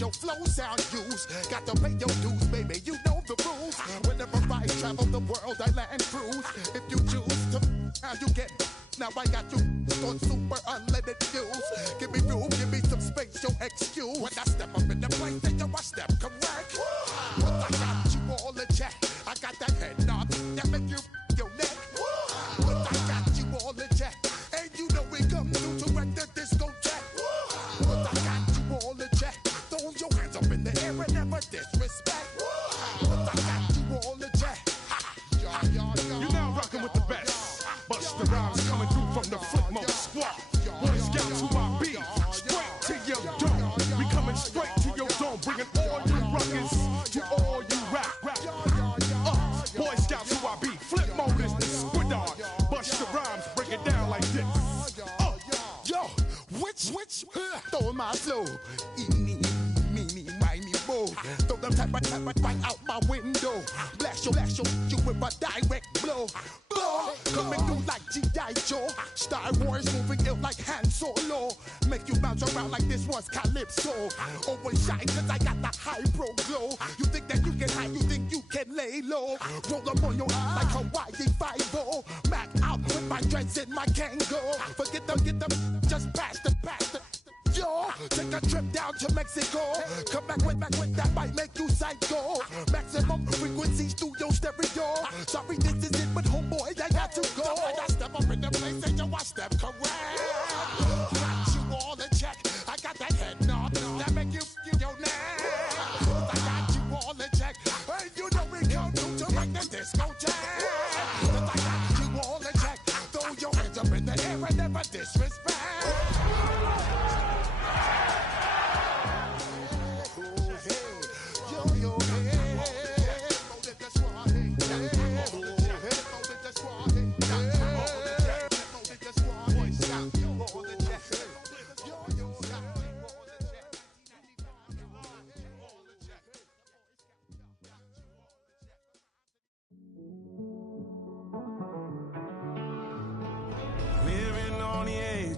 your flow sound use. Got to pay your dues, baby, you know the rules. Whenever I travel the world, I land cruise. If you choose to, how you get. Now I got you on super unlimited views. Give me room, give me some space, your excuse. When I step up in the place, then I step correct. But I got you all in check. I got that head nod that make you your neck. But I got you all in check. And you know we come through to wreck the discotheque. But I got you all in check. Throw your hands up in the air and never disrespect. But I got you all in check. You're now rocking with the best. Bust the rhymes coming through from the flip mode squad. Boy Scouts who I be, straight to your dome. We coming straight to your dome, bringing all you ruckus to all you rap. Boy Scouts who I be, flip mode is the squid on. Bust the rhymes, break it down like this. Yo, which, throw my flow. Me, bo. Throw them type right out my window. Blast you with a direct blow. Coming through like G.I. Joe. Star Wars moving ill like Han Solo. Make you bounce around like this was Calypso. Always shine cause I got the high pro glow. You think that you can hide, you think you can lay low. Roll up on your eyes like Hawaii 5-0. Mac out with my dreads in my Kango. Forget them, get them, just pass the. Yo, take a trip down to Mexico. Come back with that might make you psycho. Maximum frequency studio stereo. Sorry, this is it, but homeboy, I got to go. I got step up in the place and yo, I step correct. Got you all in check. I got that head nod that make you your neck. I got you all in check. And you know we come through to make the discotheque. I got you all in check. Throw your hands up in the air and never disrespect.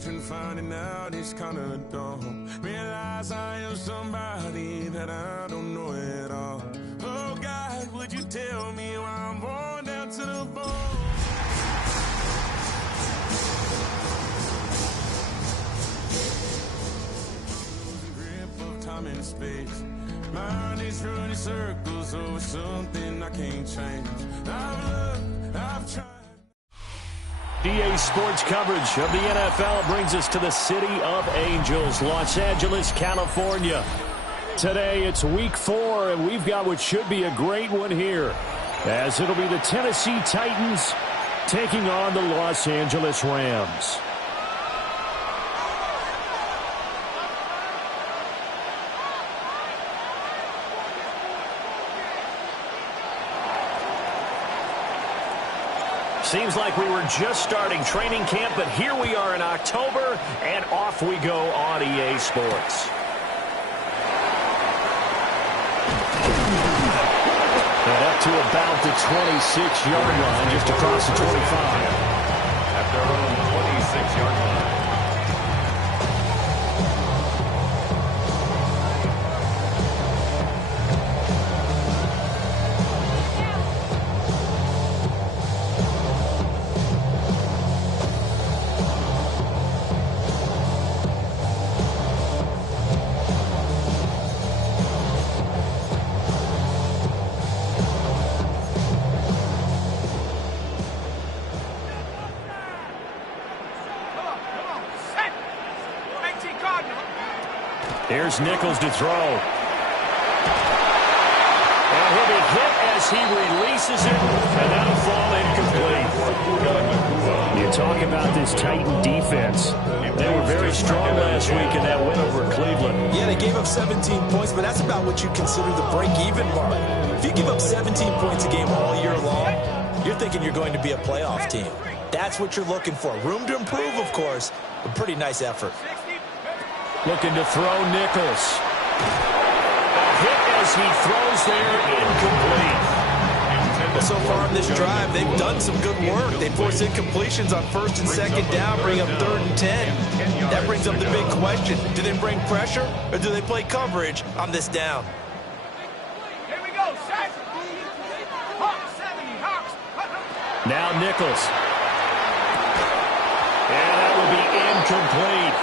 And finding out it's kinda dumb. Realize I am somebody that I don't know at all. Oh God, would you tell me why I'm worn down to the bone? Losing grip of time and space. Mind is running circles over something I can't change. I've looked, I've tried. EA Sports coverage of the NFL brings us to the City of Angels, Los Angeles, California. Today it's week 4, and we've got what should be a great one here, as it'll be the Tennessee Titans taking on the Los Angeles Rams. Seems like we were just starting training camp, but here we are in October, and off we go on EA Sports. And up to about the 26-yard line, just across the 25. At their own 26-yard line. Here's Nichols to throw. And he'll be hit as he releases it, and that'll fall incomplete. You talk about this Titan defense. They were very strong last week in that win over Cleveland. Yeah, they gave up 17 points, but that's about what you consider the break-even mark. If you give up 17 points a game all year long, you're thinking you're going to be a playoff team. That's what you're looking for. Room to improve, of course, but pretty nice effort. Looking to throw Nichols. A hit as he throws there, incomplete. Well, so far on this drive, they've done some good work. They force incompletions on 1st and 2nd down, bring up 3rd and 10. That brings up the big question. Do they bring pressure, or do they play coverage on this down? Here we go, set. Hawks, 70, Hawks. Now Nichols. And that will be incomplete.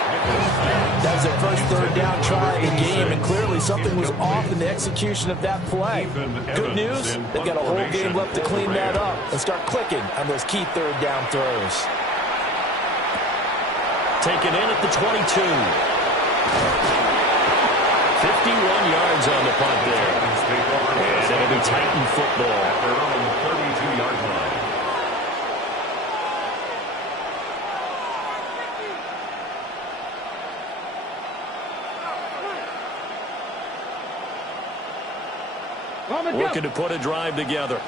That was their first 3rd down try of the game, and clearly something was off in the execution of that play. Good news, they've got a whole game left to clean that up and start clicking on those key 3rd down throws. Taken in at the 22. 51 yards on the punt there. And it'll be Titan football. At their own 32-yard line. Looking to put a drive together.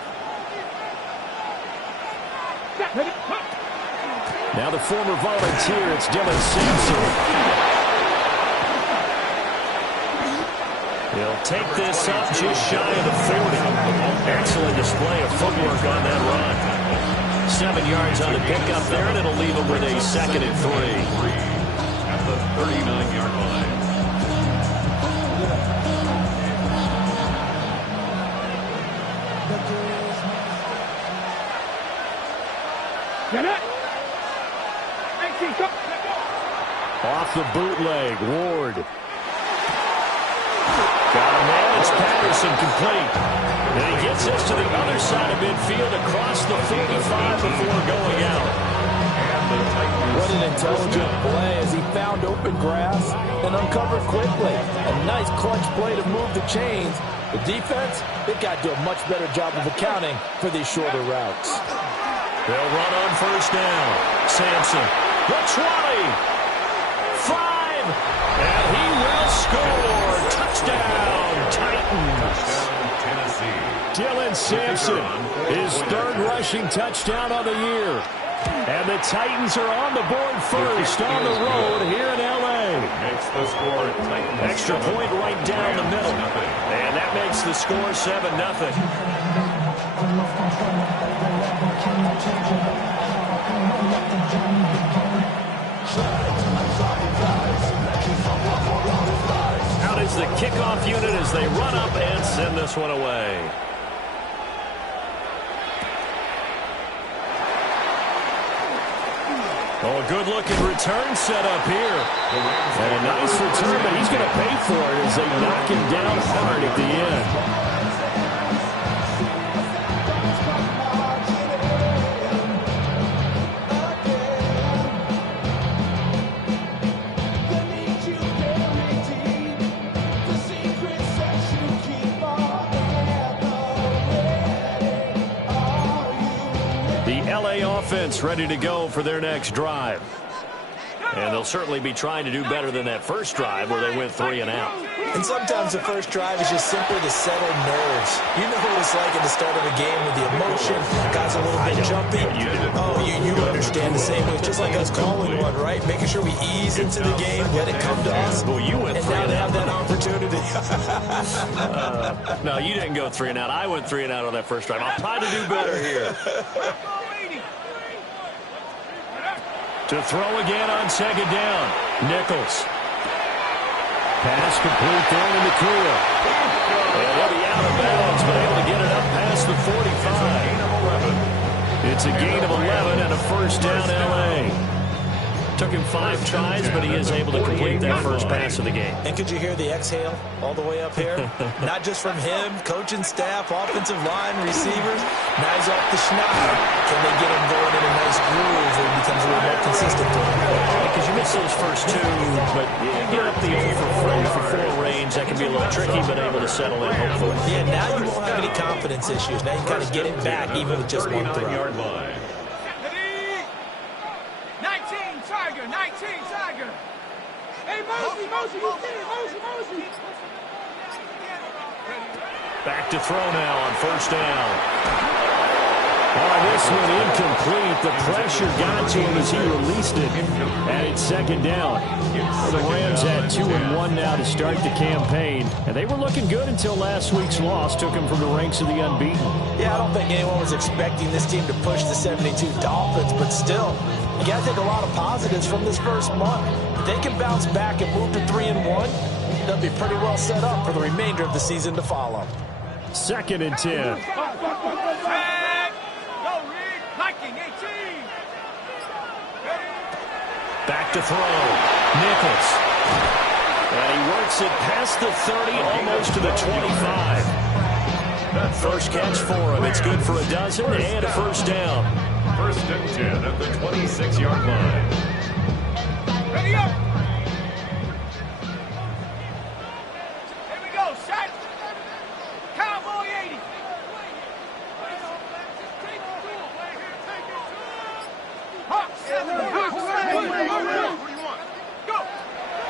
Now the former volunteer, it's Dylan Sampson. He'll take this up just shy of the 40. Excellent display of footwork on that run. 7 yards on the pickup there, and it'll leave him with a 2nd and 3. At the 39-yard line. Get it. Off the bootleg, Ward. Got him there. It's Patterson complete. And he gets us to the other side of midfield across the 45 before going out. What an intelligent play as he found open grass and uncovered quickly. A nice clutch play to move the chains. The defense, they've got to do a much better job of accounting for these shorter routes. They'll run on 1st down. Sampson, the 20. 5. And he will score. Touchdown, Titans. Tennessee. Dylan Sampson, his 3rd rushing touchdown of the year. And the Titans are on the board first on the road here in L.A. Makes the score Titans. Extra point right down the middle. And that makes the score 7-0. Out is the kickoff unit as they run up and send this one away. Oh, a good-looking return set up here. And a nice return, but he's going to pay for it as they knock him down hard at the end. Offense ready to go for their next drive. And they'll certainly be trying to do better than that first drive where they went 3 and out. And sometimes the first drive is just simply to settle nerves. You know what it's like at the start of a game with the emotion, guys a little bit jumpy. You understand the same way. It's just like us calling one, right? Making sure we ease into the game, let it come to us. Well, you went 3 and now and they out. have that opportunity. No, you didn't go 3 and out. I went 3 and out on that first drive. I'll try to do better here. To throw again on 2nd down. Nichols. Pass complete there in the clear. And he'll be out of bounds, but able to get it up past the 45. It's a gain of 11 and a 1st down L.A. Took him 5 tries, but he is able to complete that first pass of the game. And could you hear the exhale all the way up here? Not just from him, coaching staff, offensive line, receivers. Now he's off the schneid. Can they get him going in a nice groove where he becomes a little more consistent? Because you miss those first 2, but you get up the 0 for 4 range. That can be a little tricky, but able to settle in, hopefully. Yeah, now you won't have any confidence issues. Now you kind of get it back, even with just one throw. 39-yard line. 19 Tiger. Hey, Mosey, you get it, Mosey. Back to throw now on 1st down. Oh, this one incomplete. The pressure got to him as he released it, and it's second down. The Rams had 2-1 now to start the campaign, and they were looking good until last week's loss took them from the ranks of the unbeaten. Yeah, I don't think anyone was expecting this team to push the 72 Dolphins, but still, you got to take a lot of positives from this first month. If they can bounce back and move to 3-1, they'll be pretty well set up for the remainder of the season to follow. Second and 10. Back to throw. Nichols. And he works it past the 30, almost to the 25. First catch for him. It's good for a dozen and a first down. First and 10 at the 26-yard line. Ready up. Here we go, set. Cowboy 80.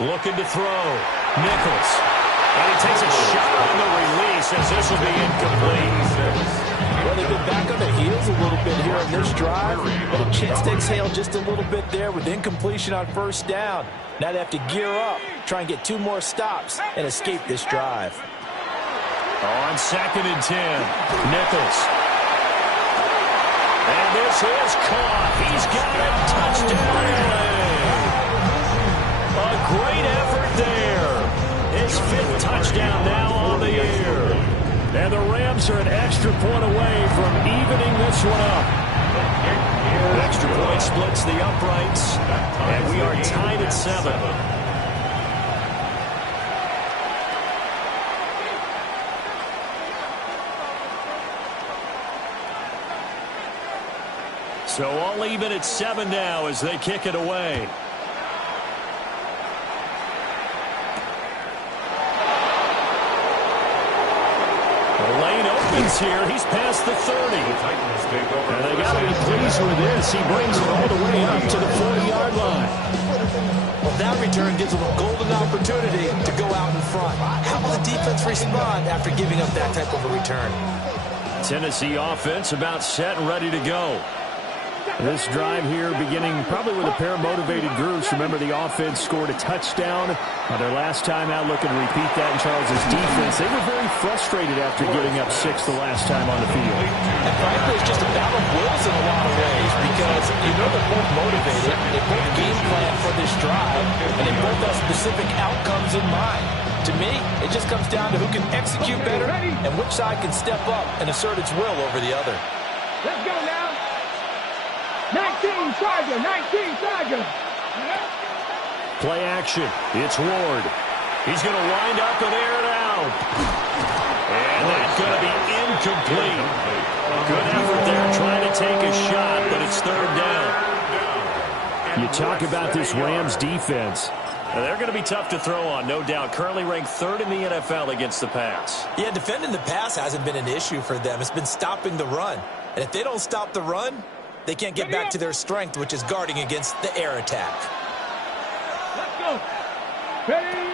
Looking to throw. Nichols. And he takes a shot on the release as this will be incomplete. Well, they've been back on their heels a little bit here on this drive, but a chance to exhale just a little bit there with incompletion on first down. Now they have to gear up, try and get 2 more stops, and escape this drive. On second and 10, Nichols. And this is caught. He's got it. Touchdown. A great effort there. His 5th touchdown now on the year. And the Rams are an extra point away from evening this one up. Extra point splits the uprights, and we are tied at 7. So all even at 7 now as they kick it away. The lane opens here. He's past the 30. And they got to be pleased with this. He brings it all the way up to the 40-yard line. Well, that return gives them a golden opportunity to go out in front. How will the defense respond after giving up that type of a return? Tennessee offense about set and ready to go. This drive here beginning probably with a pair of motivated groups. Remember, the offense scored a touchdown on their last time out. Looking to repeat that in Charles' defense. They were very frustrated after giving up 6 the last time on the field. And frankly, it's just a battle of wills in a lot of ways because you know they're both motivated. They both game plan for this drive, and they both have specific outcomes in mind. To me, it just comes down to who can execute better and which side can step up and assert its will over the other. Let's go now. 19 Tiger, 19 Tiger. Play action. It's Ward. He's going to wind up and air it out. And that's going to be incomplete. Good effort there trying to take a shot, but it's 3rd down. You talk about this Rams defense. They're going to be tough to throw on, no doubt. Currently ranked 3rd in the NFL against the pass. Yeah, defending the pass hasn't been an issue for them. It's been stopping the run. And if they don't stop the run, they can't get back to their strength, which is guarding against the air attack. Let's go. Ready.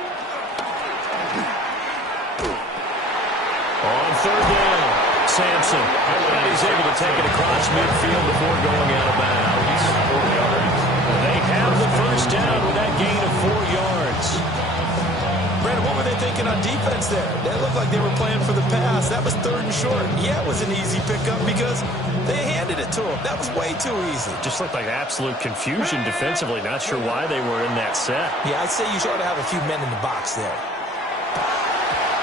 On 3rd down, Sampson. And he's able to take it across midfield before going out of bounds. They have the first down with that gain of 4 yards. Brandon, what were they thinking on defense there? They looked like they were playing for the pass. That was 3rd and short. Yeah, it was an easy pickup because they handed it to him. That was way too easy. Just looked like absolute confusion defensively. Not sure why they were in that set. Yeah, I'd say you ought to have a few men in the box there.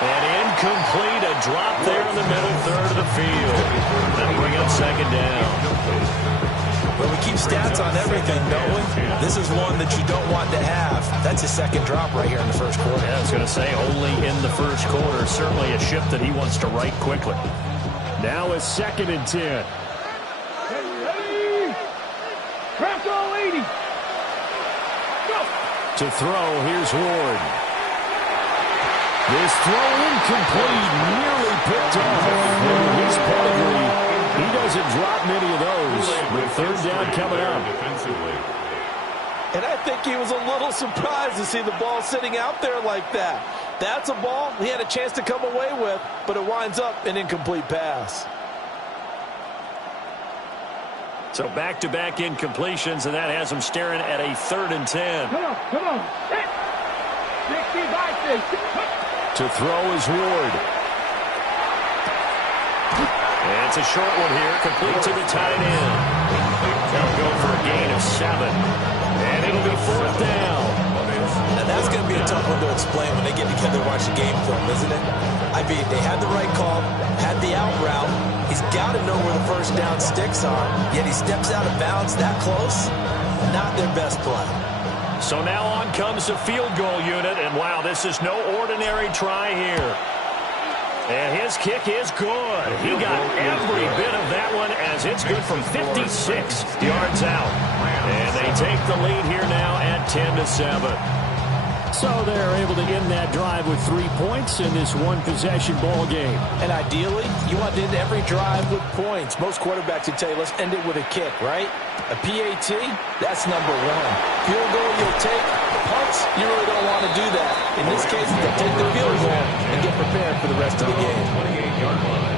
And incomplete, a drop there in the middle 3rd of the field. That'll bring up 2nd down. Well, we keep stats on everything, don't we? This is one that you don't want to have. That's his 2nd drop right here in the 1st quarter. Yeah, I was going to say, only in the 1st quarter. Certainly a ship that he wants to right quickly. Now it's 2nd and 10. Ready. Press all 80. Go. To throw, here's Ward. This throw incomplete, nearly picked off. And with his pedigree, he doesn't drop many of those with 3rd down coming up. And I think he was a little surprised to see the ball sitting out there like that. That's a ball he had a chance to come away with, but it winds up an incomplete pass. So back-to-back incompletions, and that has them staring at a 3rd and 10. Come on. 60 by 6. To throw is Ward. And it's a short one here, complete to the tight end. They'll go for a gain of 7. And it'll be 4th down. Now that's going to be a tough one to explain when they get together and watch the game film, isn't it? I mean, they had the right call, had the out route. He's got to know where the first down sticks are, yet he steps out of bounds that close. Not their best play. So now on comes the field goal unit, and wow, this is no ordinary try here. And his kick is good. He got every bit of that one as it's good from 56 yards out. And they take the lead here now at 10-7. So they're able to end that drive with 3 points in this one-possession ball game. And ideally, you want to end every drive with points. Most quarterbacks would tell you, let's end it with a kick, right? A PAT, that's number 1. Field goal, you'll take. Punts, you really don't want to do that. In this case, they'll take the field goal and get prepared for the rest of the game. 28-yard line.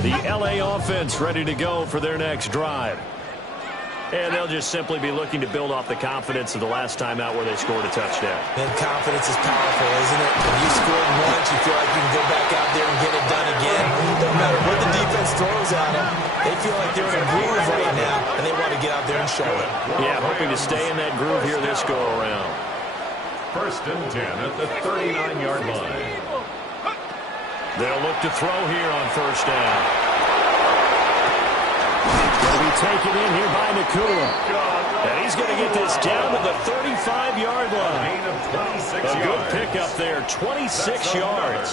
The LA offense ready to go for their next drive. And they'll just simply be looking to build off the confidence of the last time out where they scored a touchdown. And confidence is powerful, isn't it? When you scored once, you feel like you can go back out there and get it done again. No matter what the defense throws at them, they feel like they're in a groove right now, and they want to get out there and show it. Yeah, hoping to stay in that groove here this go-around. 1st and 10 at the 39-yard line. They'll look to throw here on 1st down. Going to be taken in here by Nakua. And he's going to get this down to the 35-yard line. A good pickup there, 26 yards.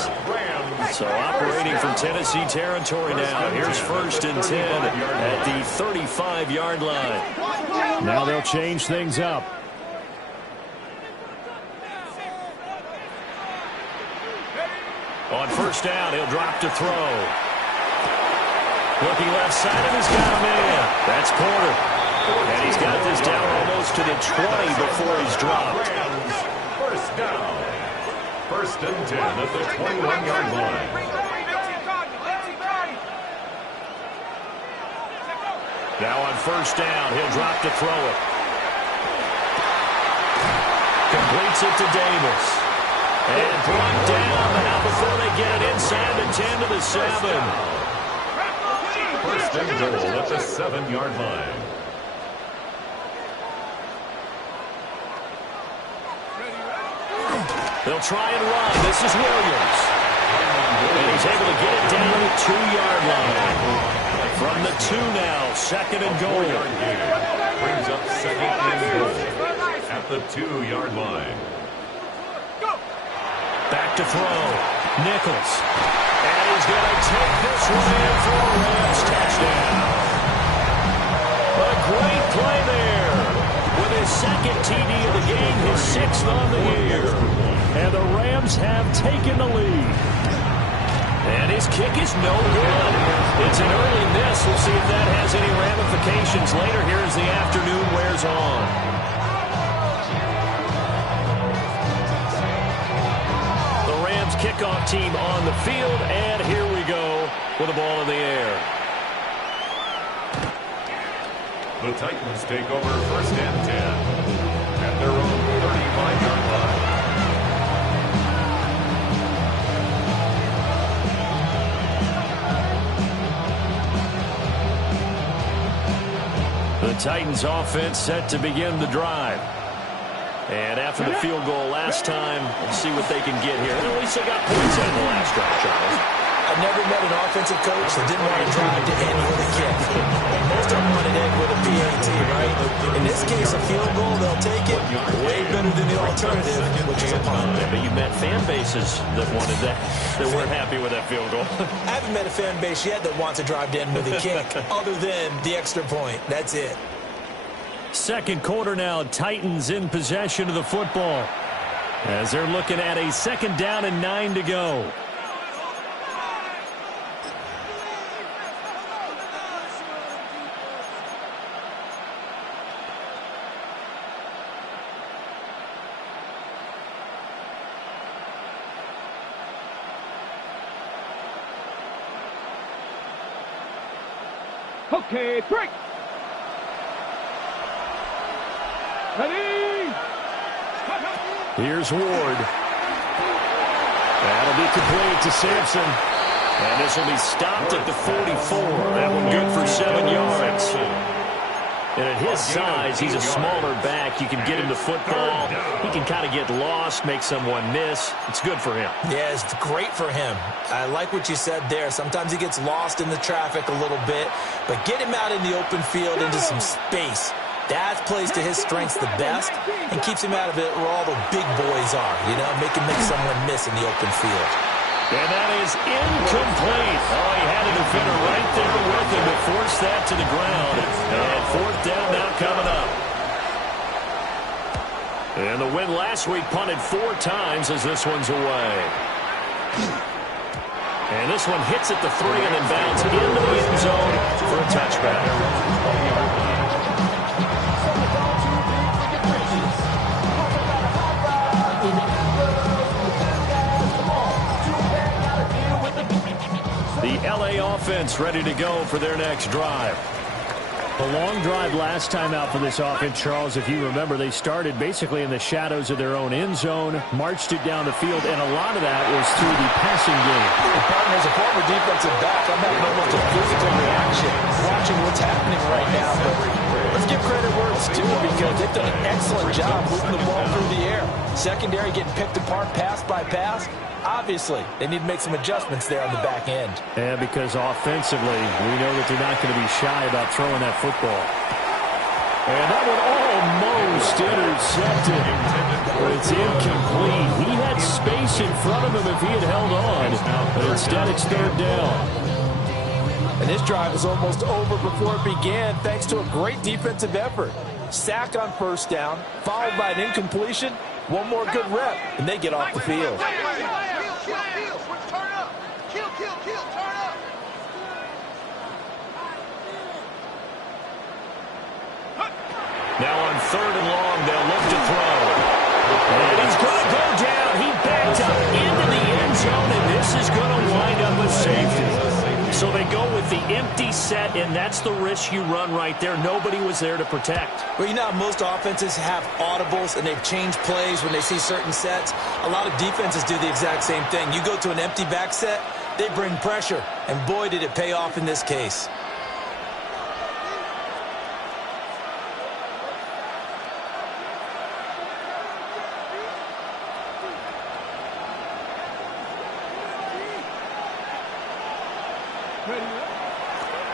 So operating from Tennessee territory now. Here's 1st and 10 at the 35-yard line. Now they'll change things up. On 1st down, he'll drop to throw. Looking left side, and he's got a man. That's Porter. And he's got this down almost to the 20 before he's dropped. 1st down. 1st and 10 at the 21-yard line. Now on 1st down, he'll drop to throw it. Completes it to Davis. And brought down now before they get it inside the 10 to the 7. 1st and goal at the 7-yard line. They'll try and run. This is Williams. And he's able to get it down to the 2-yard line. From the 2 now, 2nd and goal. Brings up 2nd and goal at the 2-yard line. Back to throw. Nichols. And he's going to take this one in for a Rams touchdown. A great play there. With his 2nd TD of the game, his 6th on the year. And the Rams have taken the lead. And his kick is no good. It's an early miss. We'll see if that has any ramifications later here as the afternoon wears on. Kickoff team on the field, and here we go with the ball in the air. The Titans take over 1st and 10 at their own 35-yard line. The Titans offense set to begin the drive. And after the field goal last time, we'll see what they can get here. At least they got points out of the last drive, Charles. I've never met an offensive coach that didn't want to drive to end with a kick. Most of them want to end with a PAT, right? In this case, a field goal, they'll take it. Way better than the alternative, which is a punt. Yeah, but you met fan bases that wanted that weren't happy with that field goal. I haven't met a fan base yet that wants to drive to end with a kick, other than the extra point. That's it. 2nd quarter now, Titans in possession of the football as they're looking at a 2nd down and 9 to go. Okay, 3. Ready? Here's Ward. That'll be complete to Sampson. And this will be stopped at the 44. That one good for 7 yards. And at his size, he's a smaller back. You can get him the football. He can kind of get lost, make someone miss. It's good for him. Yeah, it's great for him. I like what you said there. Sometimes he gets lost in the traffic a little bit. But get him out in the open field into some space. That plays to his strengths the best and keeps him out of it where all the big boys are, you know, make someone miss in the open field. And that is incomplete. Oh, he had a defender right there with him to force that to the ground. And 4th down now coming up. And the win last week punted 4 times as this one's away. And this one hits at the 3 and then bounds into the end zone for a touchback. The LA offense ready to go for their next drive. The long drive last time out for this offense, Charles, if you remember, they started basically in the shadows of their own end zone, marched it down the field, and a lot of that was through the passing game. As a former defensive back, I'm having almost a physical reaction watching what's happening right now. But let's give credit where it's due because they've done an excellent job moving the ball through the air. Secondary getting picked apart pass by pass. Obviously, they need to make some adjustments there on the back end. Yeah, because offensively, we know that they're not going to be shy about throwing that football. And that one almost intercepted. But it's incomplete. He had space in front of him if he had held on. But instead, it's 3rd down. And this drive was almost over before it began thanks to a great defensive effort. Sack on 1st down, followed by an incompletion. One more good rep, and they get off the field. Now on 3rd and long, they'll look to throw. And he's going to go down. He backed up into the end zone, and this is going to wind up with safety. So they go with the empty set, and that's the risk you run right there. Nobody was there to protect. Well, you know how most offenses have audibles, and they've changed plays when they see certain sets. A lot of defenses do the exact same thing. You go to an empty back set, they bring pressure, and boy, did it pay off in this case.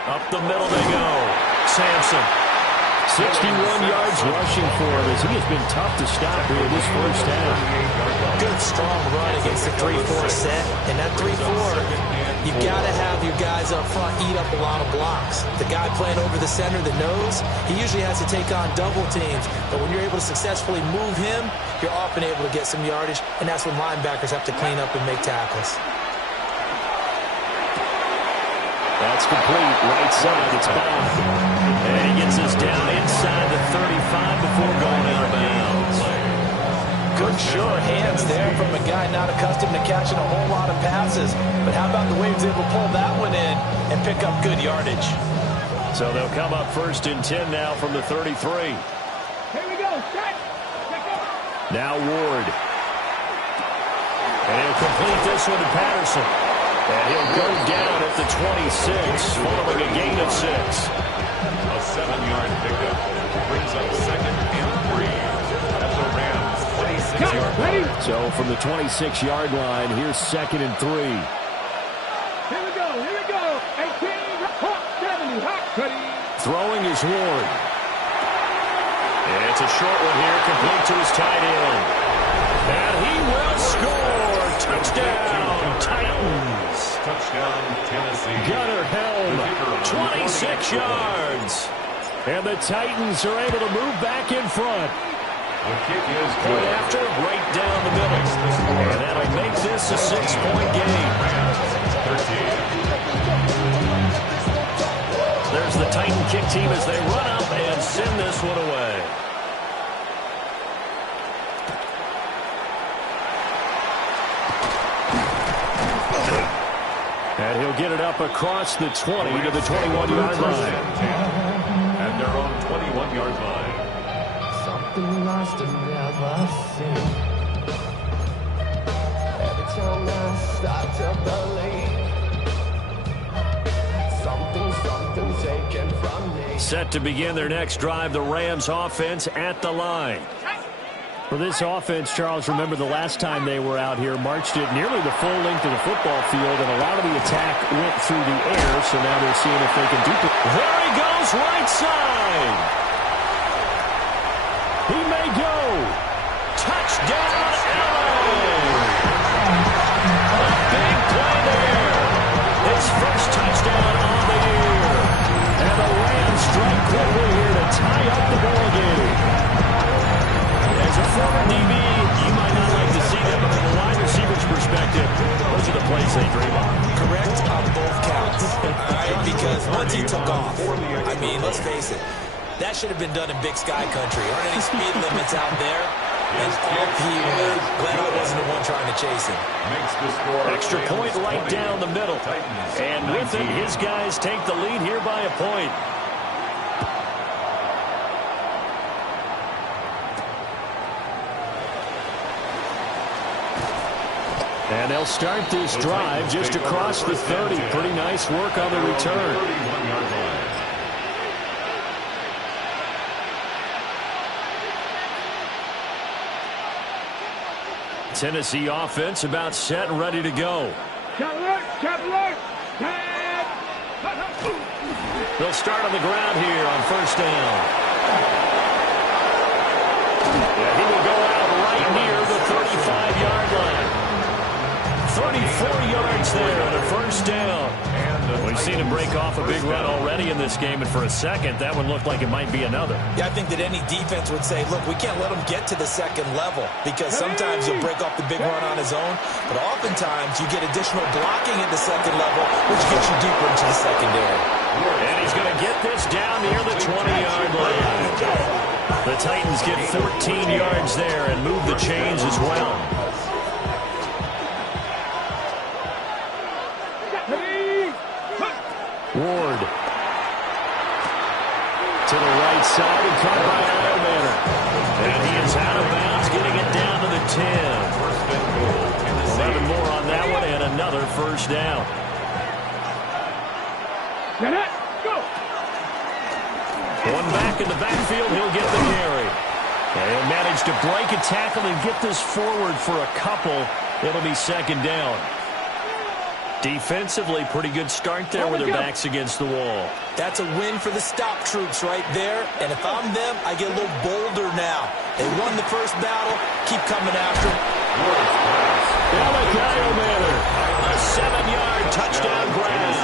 Up the middle they go. Sampson. 61 yards rushing for him as he has been tough to stop here this 1st half. Good, strong run against the 3-4 set. And that 3-4, you got to have your guys up front eat up a lot of blocks. The guy playing over the center, the nose, he usually has to take on double teams. But when you're able to successfully move him, you're often able to get some yardage. And that's when linebackers have to clean up and make tackles. That's complete. Right side. It's back. And he gets us down inside the 35 before going out of bounds. Good, sure hands there from a guy not accustomed to catching a whole lot of passes. But how about the way he was able to pull that one in and pick up good yardage? So they'll come up 1st and 10 now from the 33. Here we go. Set. Now Ward. And he'll complete this one to Patterson. And he'll go down at the 26, following a gain of 6. A 7-yard pickup brings up 2nd and 3 at the Rams' 26-yard line. So from the 26-yard line, here's 2nd and 3. Here we go. 18, hot, 70, hot, ready. Throwing is Ward. And it's a short one here, complete to his tight end. And he will score. Touchdown, Titans. Touchdown, Tennessee. Gunnar Helm, 26 yards. And the Titans are able to move back in front. The kick is Point good. after, right down the middle. And that'll make this a 6-point game. There's the Titan kick team as they run up and send this one away. And he'll get it up across the 20 to the 21-yard line. At their own 21-yard line. Something lost and never seen. Every time I start to believe something taken from me. Set to begin their next drive, the Rams offense at the line. For this offense, Charles, remember the last time they were out here, marched it nearly the full length of the football field, and a lot of the attack went through the air, so now they're seeing if they can duplicate. There he goes, right side. He may go. Touchdown, Allen. A big play there. His first touchdown on the year. And the Rams strike quickly here to tie up the ball game. As a former DB, you might not like to see them, but from a wide receiver's perspective, those are the plays they dream of. Correct on both counts. All right, because once he took off, I mean, let's face it, that should have been done in Big Sky Country. There aren't any speed limits out there. And off he went. Glad I wasn't the one trying to chase him. Extra point right down the middle. And with it, his guys take the lead here by a point. And they'll start this drive just across the 30. Pretty nice work on the return. Tennessee offense about set and ready to go. They'll start on the ground here on first down. Yeah, he will go out right near the 35-yard line. 34 yards there on a first down. We've seen him break off a big run already in this game, and for a second, that one looked like it might be another. Yeah, I think that any defense would say, look, we can't let him get to the second level, because sometimes he'll break off the big run on his own, but oftentimes you get additional blocking at the second level, which gets you deeper into the secondary. And he's going to get this down near the 20-yard line. The Titans get 14 yards there and move the chains as well. Ward to the right side and caught by Ironman. And he is out of bounds, getting it down to the 10. 11 more on that one and another first down. One back in the backfield, he'll get the carry. And he'll manage to break a tackle and get this forward for a couple. It'll be second down. Defensively, pretty good start there with their backs against the wall. That's a win for the stop troops right there. And if I'm them, I get a little bolder now. They won the first battle. Keep coming after them. A 7-yard touchdown grab.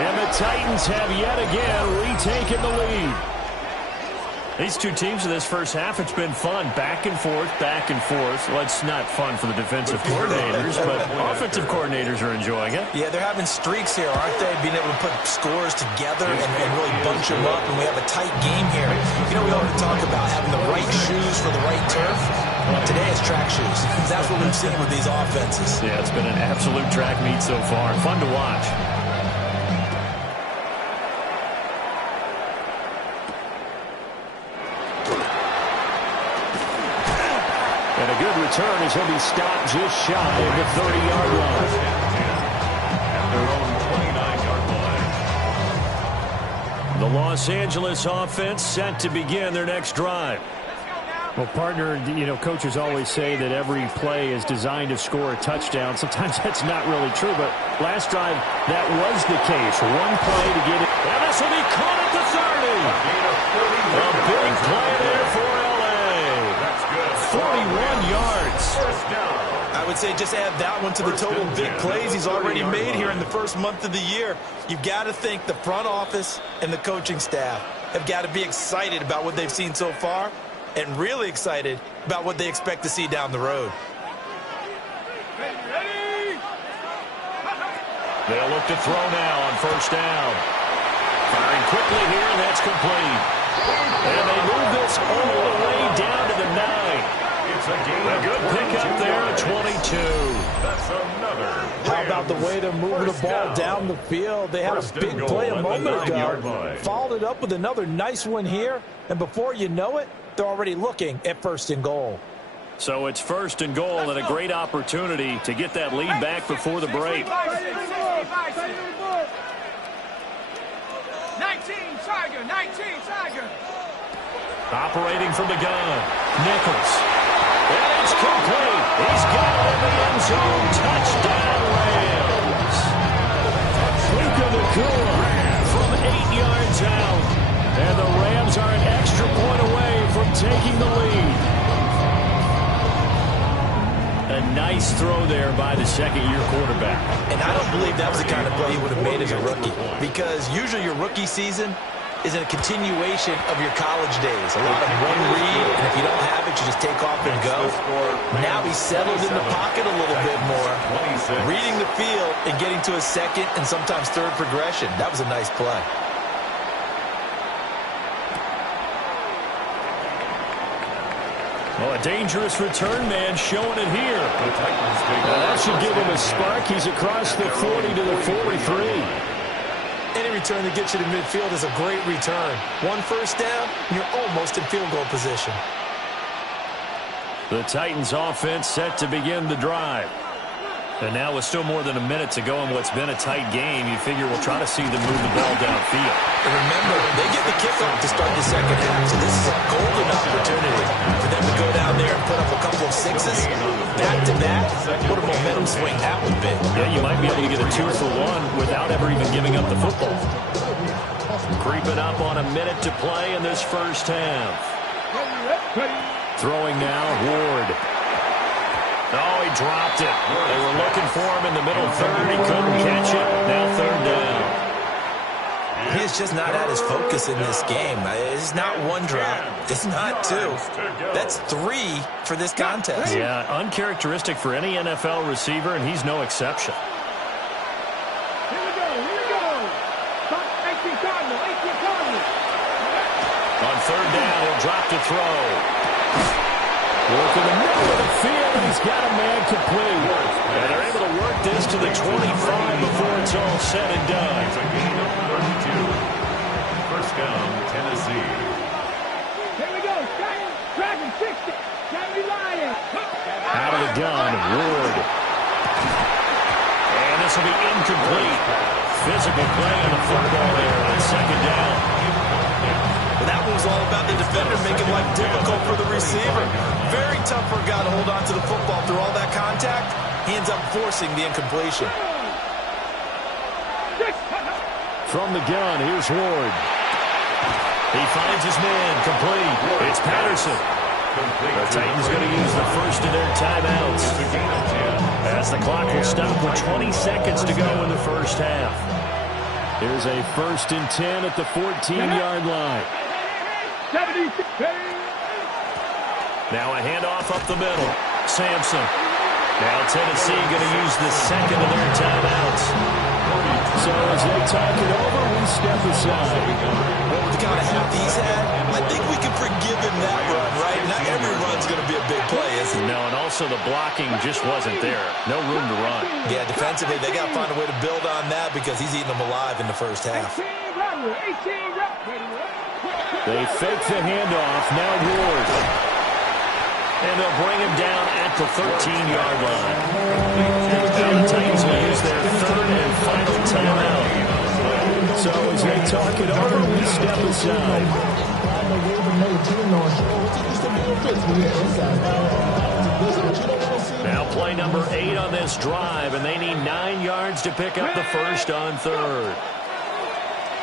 And the Titans have yet again retaken the lead. These two teams in this first half, it's been fun. Back and forth, back and forth. Well, it's not fun for the defensive coordinators, but offensive coordinators are enjoying it. Yeah, they're having streaks here, aren't they? Being able to put scores together and really bunch them up, and we have a tight game here. You know, we always talk about having the right shoes for the right turf. Today it's track shoes. That's what we've seen with these offenses. Yeah, it's been an absolute track meet so far. Fun to watch. And a good return as he'll be stopped just shy of the 30-yard line. At their own 29-yard line. The Los Angeles offense set to begin their next drive. Well, partner, you know, coaches always say that every play is designed to score a touchdown. Sometimes that's not really true, but last drive, that was the case. One play to get it. And this will be caught at the 30. A big play there for L.A. That's good. 41 yards. I would say just add that one to the total big plays he's already made here in the first month of the year. You've got to think the front office and the coaching staff have got to be excited about what they've seen so far and really excited about what they expect to see down the road. They'll look to throw now on first down. Firing quickly here, and that's complete. And they move this all the way down to the 9. A good pickup there at 22. That's another. How about the way they're moving the ball down the field? They had a big play a moment ago. Followed it up with another nice one here. And before you know it, they're already looking at 1st and goal. So it's 1st and goal and a great opportunity to get that lead back before the break. 19, Tiger. Operating from the gun. Nichols. And it's complete. He's got it in the end zone. Touchdown, Rams. Puka Nacua from 8 yards out. And the Rams are an extra point away from taking the lead. A nice throw there by the second-year quarterback. And I don't believe that was the kind of play he would have made as a rookie. Because usually your rookie season is a continuation of your college days. A lot of one read, and if you don't have it, you just take off and go. Now he's settled in the pocket a little bit more, reading the field and getting to a second and sometimes third progression. That was a nice play. Oh, a dangerous return man showing it here. That should give him a spark. He's across the 40 to the 43. Any return that gets you to midfield is a great return. 1 first down, and you're almost in field goal position. The Titans offense set to begin the drive. And now with still more than a minute to go in what's been a tight game, you figure we'll try to see them move the ball downfield. And remember, they get the kickoff to start the second half, so this is a golden opportunity for them to go down there and put up a couple of sixes. Back-to-back, what a momentum swing that would be. Yeah, you might be able to get a 2-for-1 without ever even giving up the football. Creeping up on a minute to play in this first half. Throwing now, Ward. Oh, he dropped it. They were looking for him in the middle third. He couldn't catch it. Now 3rd down. He is just not at his focus in this game. It's not 1 drop. It's not 2. That's 3 for this contest. Yeah, uncharacteristic for any NFL receiver, and he's no exception. Here we go. 18 Cardinals. On 3rd down, he'll drop to throw. Working the middle of the field, and he's got a man complete. And they're able to work this to the 25 before it's all said and done. It's a gain of 32. 1st down, Tennessee. Here we go. Dragon 60. Johnny Lion. Out of the gun, Ward. And this will be incomplete. Physical play on the football there on 2nd down. Well, that was all about the defender making life difficult for the receiver. Very tough for a guy to hold on to the football through all that contact. He ends up forcing the incompletion. From the gun, here's Ward. He finds his man, complete. It's Patterson. The Titans going to use the first of their timeouts. As the clock will stop with 20 seconds to go in the first half. Here's a 1st and 10 at the 14-yard line. Now a handoff up the middle. Sampson. Now Tennessee going to use the 2nd of their timeouts. So as they talk it over, we step aside. Well, with the kind of half he's had, I think we can forgive him that run, right? Not every run's going to be a big play, is it? No, and also the blocking just wasn't there. No room to run. Yeah, defensively, they got to find a way to build on that because he's eating them alive in the first half. They fake the handoff. Now Ward. And they'll bring him down at the 13-yard line. Now the Titans will use their 3rd and final timeout. So as they talk it over, we step aside. Now play number 8 on this drive, and they need 9 yards to pick up the first on 3rd.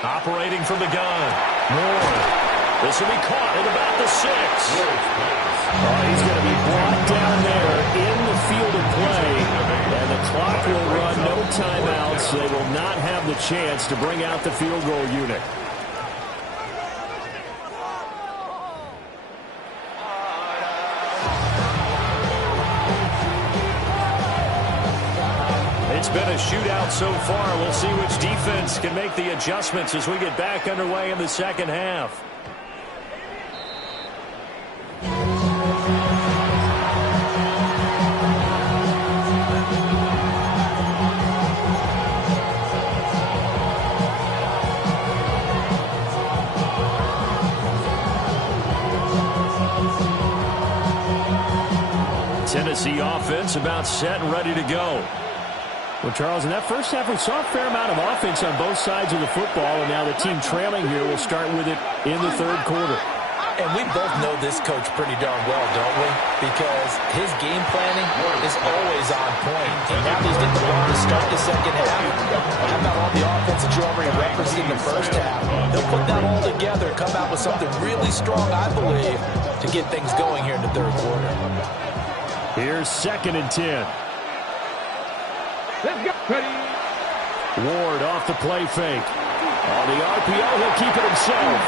Operating from the gun. Moore. This will be caught at about the 6. Oh, he's going to be brought down there in the field of play. And the clock will run, no timeouts. They will not have the chance to bring out the field goal unit. It's been a shootout so far. We'll see which defense can make the adjustments as we get back underway in the second half. has the offense about set and ready to go. Well, Charles, in that first half, we saw a fair amount of offense on both sides of the football, and now the team trailing here will start with it in the third quarter. And we both know this coach pretty darn well, don't we? Because his game planning is always on point. And now he's getting the ball to start the second half. How about all the offense that you already referenced in the first half? He'll put that all together and come out with something really strong, I believe, to get things going here in the third quarter. Here's 2nd and 10. Let's go. Ready. Ward off the play fake. On the RPO, he'll keep it himself.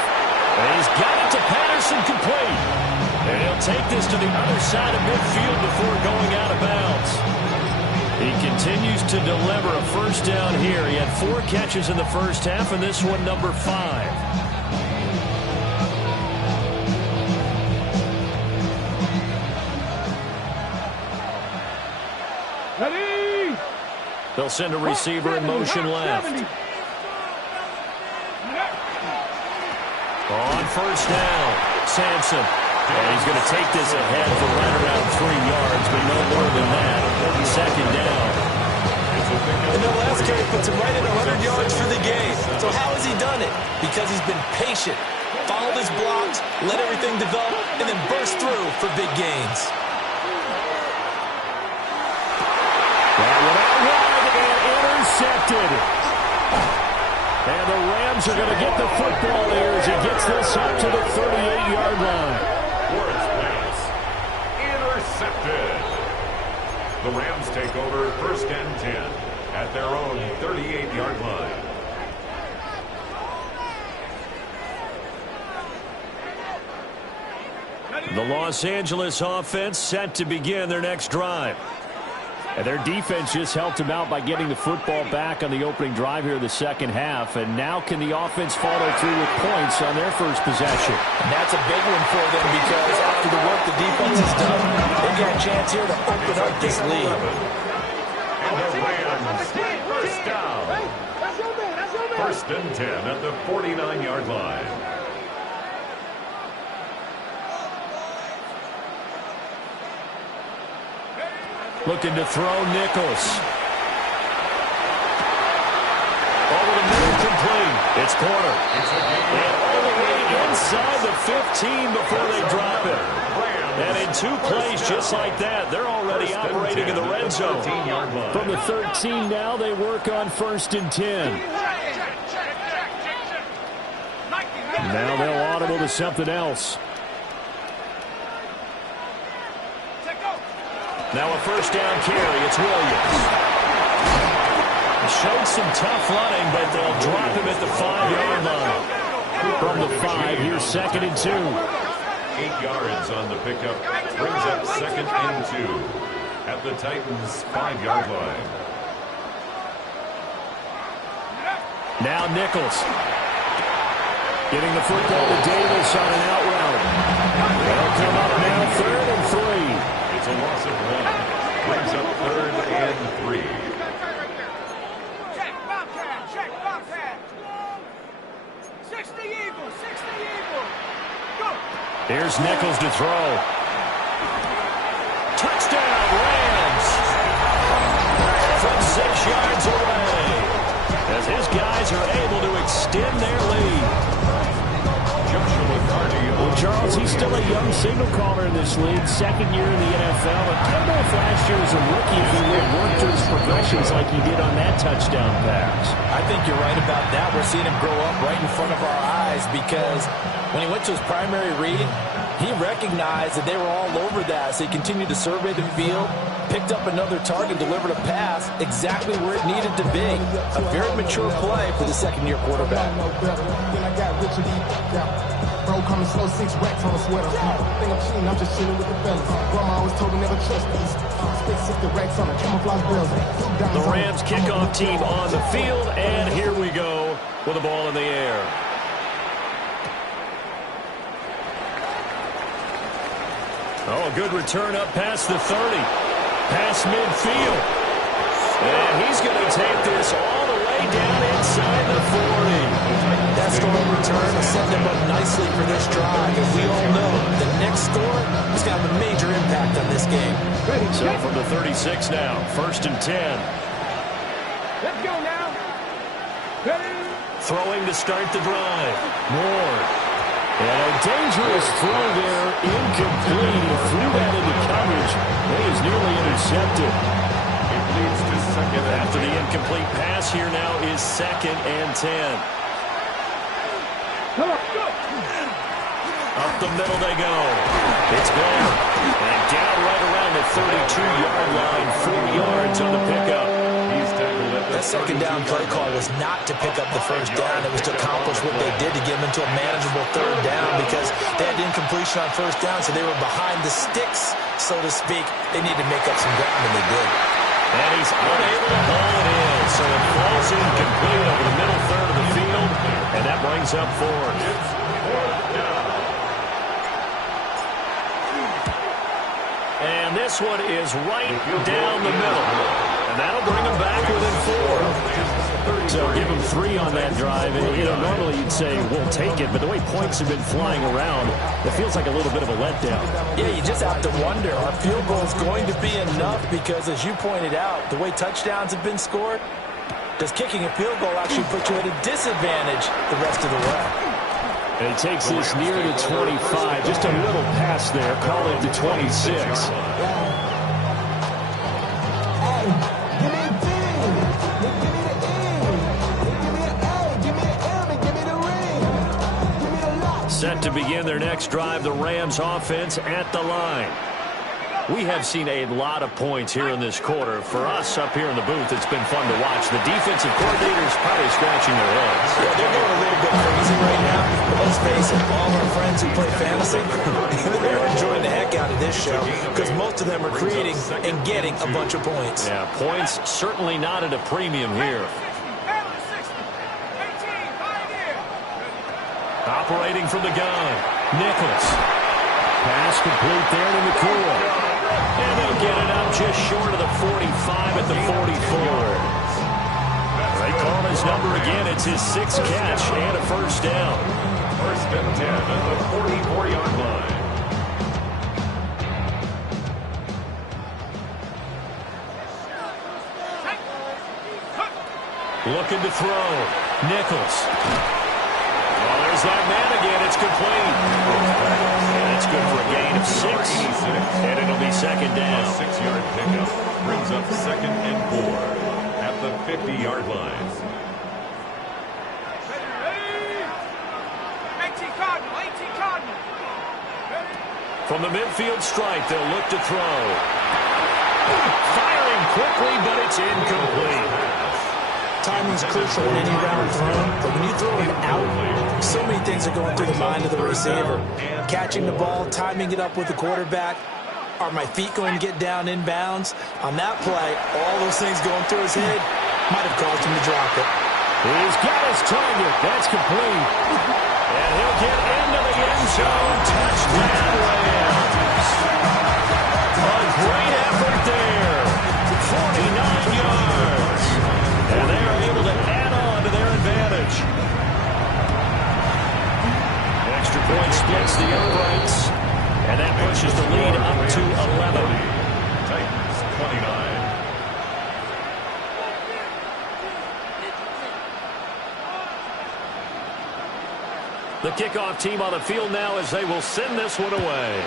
And he's got it to Patterson complete. And he'll take this to the other side of midfield before going out of bounds. He continues to deliver a first down here. He had 4 catches in the first half, and this one number 5. Ready. They'll send a receiver in motion left. On first down, Sampson. And he's going to take this ahead for right around 3 yards, but no more than that. 2nd down. And the last carry puts him right at 100 yards for the game. So how has he done it? Because he's been patient, followed his blocks, let everything develop, and then burst through for big gains. That one out wide and intercepted. And the Rams are going to get the football here as he gets this up to the 38-yard line. Forrest pass. Intercepted. The Rams take over 1st and 10 at their own 38-yard line. The Los Angeles offense set to begin their next drive. And their defense just helped them out by getting the football back on the opening drive here in the second half. And now can the offense follow through with points on their first possession? And that's a big one for them because after the work the defense has done, they've got a chance here to open up this lead. And the Rams, first down. 1st and 10 at the 49-yard line. Looking to throw Nichols. Over the middle, complete. It's Porter. And all the way inside the 15 before they drop it. And in 2 plays just like that, they're already operating in the red zone. From the 13 now, they work on 1st and 10. Now they'll audible to something else. Now a first down carry. It's Williams. He showed some tough running, but they'll drop him at the 5-yard line. From the 5, here's 2nd and 2. 8 yards on the pickup. Brings up 2nd and 2 at the Titans' 5-yard line. Now Nichols. Getting the football to Davis on an out route. They'll come up now 3rd and 3. It's a loss of 1. Brings up 3rd and 3. Check, Bobcat. 60 Eagles. Go. Here's Nichols to throw. Touchdown, Rams. From 6 yards away. As his guys are able to extend their lead. Well, Charles, he's still a young signal caller in this league, 2nd year in the NFL. But I don't know if last year as a rookie, if he would work through his progressions like he did on that touchdown pass. I think you're right about that. We're seeing him grow up right in front of our eyes because when he went to his primary read, he recognized that they were all over that. So he continued to survey the field, picked up another target, delivered a pass exactly where it needed to be. A very mature play for the 2nd-year quarterback. Bro, coming slow, 6 racks on a sweater. Think I'm cheating, I'm just chilling with the fellas. Grandma always told me never trust these. Spit 60 racks on a camouflage bells. The Rams kickoff team on the field, and here we go with the ball in the air. Oh, a good return up past the 30. Past midfield. And he's going to take this all the way down inside the 40. That strong return is setting them up nicely for this drive. And we all know the next score is going to have a major impact on this game. So from the 36 now, 1st and 10. Let's go now. Ready? Throwing to start the drive. Ward. And a dangerous throw there, incomplete. He threw that into coverage. It is nearly intercepted. It leads to second. After the incomplete pass, here now is 2nd and 10. Come on, go. Up the middle they go. It's Blair. And down right around the 32-yard line. 4 yards on the pickup. He's tackled at the That second down play call was not to pick up the first down. It was to accomplish what they did to get them into a manageable 3rd down because they had incompletion on 1st down, so they were behind the sticks, so to speak. They needed to make up some ground, and they did. And he's unable to haul it in, so it falls incomplete over the middle third of the field, and that brings up 4th. And this one is right down the middle. And that'll bring them back within 4. So give them 3 on that drive. You know, normally you'd say, we'll take it, but the way points have been flying around, it feels like a little bit of a letdown. Yeah, you just have to wonder, are field goals going to be enough? Because as you pointed out, the way touchdowns have been scored, does kicking a field goal actually put you at a disadvantage the rest of the way? And he takes this near the 25. Just a little pass there. Call it the 26. Set to begin their next drive, the Rams offense at the line. We have seen a lot of points here in this quarter. For us up here in the booth, it's been fun to watch. The defensive coordinators probably scratching their heads. Yeah, they're going a little bit crazy right now. But let's face it, all of our friends who play fantasy, they're enjoying the heck out of this show because most of them are creating and getting a bunch of points. Yeah, points certainly not at a premium here. Operating from the gun, Nichols. Pass complete there to McCool. And they'll get it up just short of the 45 at the 44. They call his number again. It's his 6th catch and a 1st down. 1st and 10 at the 44-yard line. Looking to throw. Nichols. Well, there's that man again. It's complete. And that's good for a gain of 6. And it'll be 2nd down. A 6-yard pickup brings up 2nd and 4 at the 50-yard line. From the midfield stripe, they'll look to throw. Firing quickly, but it's incomplete. Timing's crucial in any round thrown, but when you throw it out, so many things are going through the mind of the receiver. Catching the ball, timing it up with the quarterback. Are my feet going to get down in bounds? On that play, all those things going through his head might have caused him to drop it. He's got his target. That's complete. And he'll get into the end zone. Touchdown, Rams. A great effort there. 49 yards. And they are able to add on to their advantage. Extra point splits the uprights. And that pushes the lead up to 11. Titans 29. The kickoff team on the field now as they will send this one away.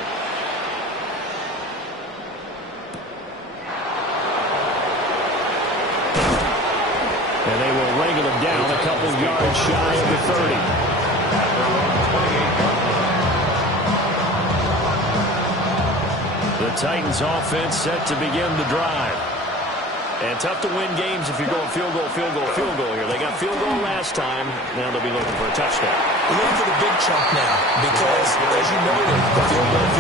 And they will wrangle him down a couple yards shy of the 30. The Titans offense set to begin the drive. And tough to win games if you're going field goal, field goal, field goal here. They got field goal last time. Now they'll be looking for a touchdown. We're looking for the big chunk now because, as you noted, the field goal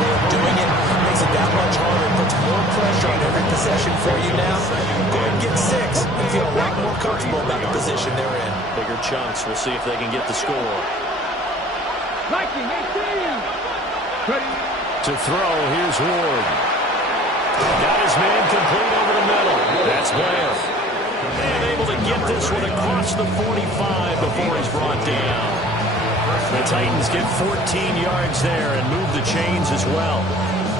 way of doing it makes it that much harder. It puts more pressure on every possession for you now. Go ahead and get 6 and feel a lot more comfortable about the position they're in. Bigger chunks. We'll see if they can get the score. Viking 18. Ready. To throw, here's Ward. Got his man complete over the middle. That's Blair. And able to get this one across the 45 before he's brought down. The Titans get 14 yards there and move the chains as well.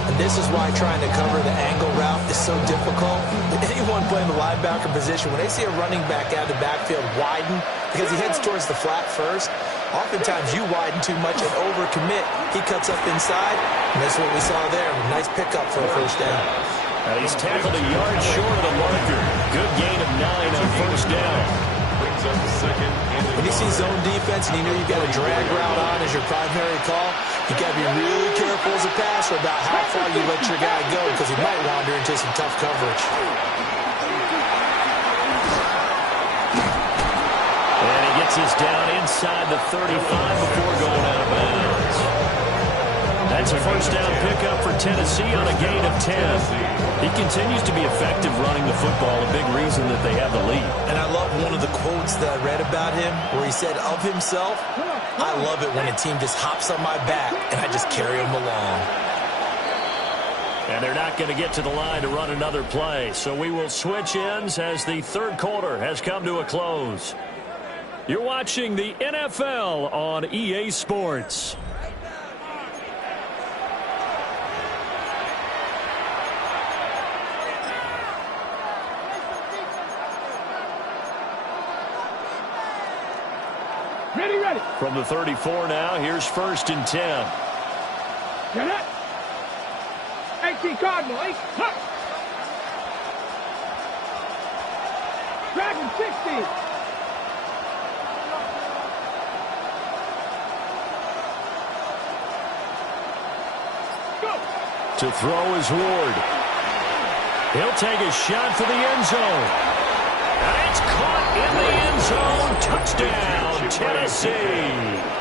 And this is why trying to cover the angle route is so difficult. Anyone playing the linebacker position, when they see a running back out of the backfield widen, because he heads towards the flat first, oftentimes you widen too much and overcommit. He cuts up inside, and that's what we saw there. Nice pickup for a first down. He's tackled a yard short of the marker. Good gain of 9 on first down. Brings up second. When you see zone defense and you know you've got a drag route on as your primary call, you got to be really careful as a passer about how far you let your guy go because he might wander into some tough coverage. And he gets us down inside the 35 before going out of bounds. That's a first down pickup for Tennessee on a gain of 10. He continues to be effective running the football, a big reason that they have the lead. And I love one of the quotes that I read about him where he said of himself, I love it when a team just hops on my back and I just carry them along. And they're not going to get to the line to run another play. So we will switch ends as the third quarter has come to a close. You're watching the NFL on EA Sports. Ready. From the 34 now, here's first and 10. Get it. 18 Cardinal, 8. Huh. Dragon 60. Go. To throw is Ward. He'll take a shot for the end zone. And it's caught in the end zone. Touchdown, Tennessee.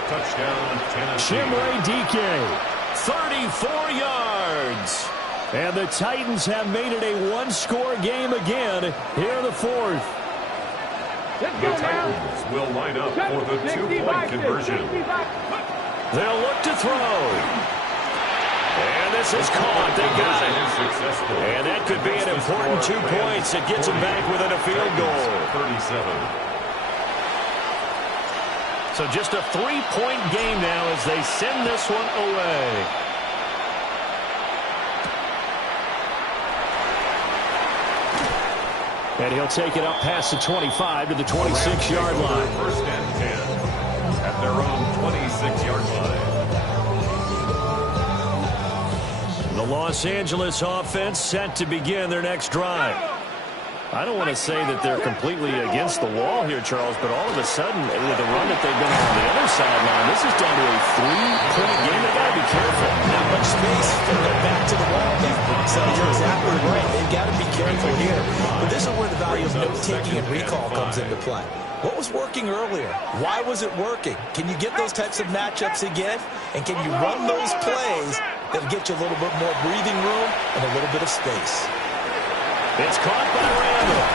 Touchdown, Tennessee. Chimere Dike, 34 yards. And the Titans have made it a one-score game again here in the fourth. The Titans will line up for the two-point conversion. They'll look to throw. And this is caught. They got it. And that could be an important 2 points. It gets them back within a field goal. 37. So just a 3-point game now as they send this one away. And he'll take it up past the 25 to the 26-yard line. First and 10 at their own 26-yard line. The Los Angeles offense set to begin their next drive. I don't want to say that they're completely against the wall here, Charles, but all of a sudden, with the run that they've been on the other sideline, this is down to a 3-point game. They've got to be careful. Not much space to go back to the wall there. So you're exactly right. They've got to be careful here. But this is where the value of note-taking and recall comes into play. What was working earlier? Why was it working? Can you get those types of matchups again? And can you run those plays that'll get you a little bit more breathing room and a little bit of space? It's caught by Randall.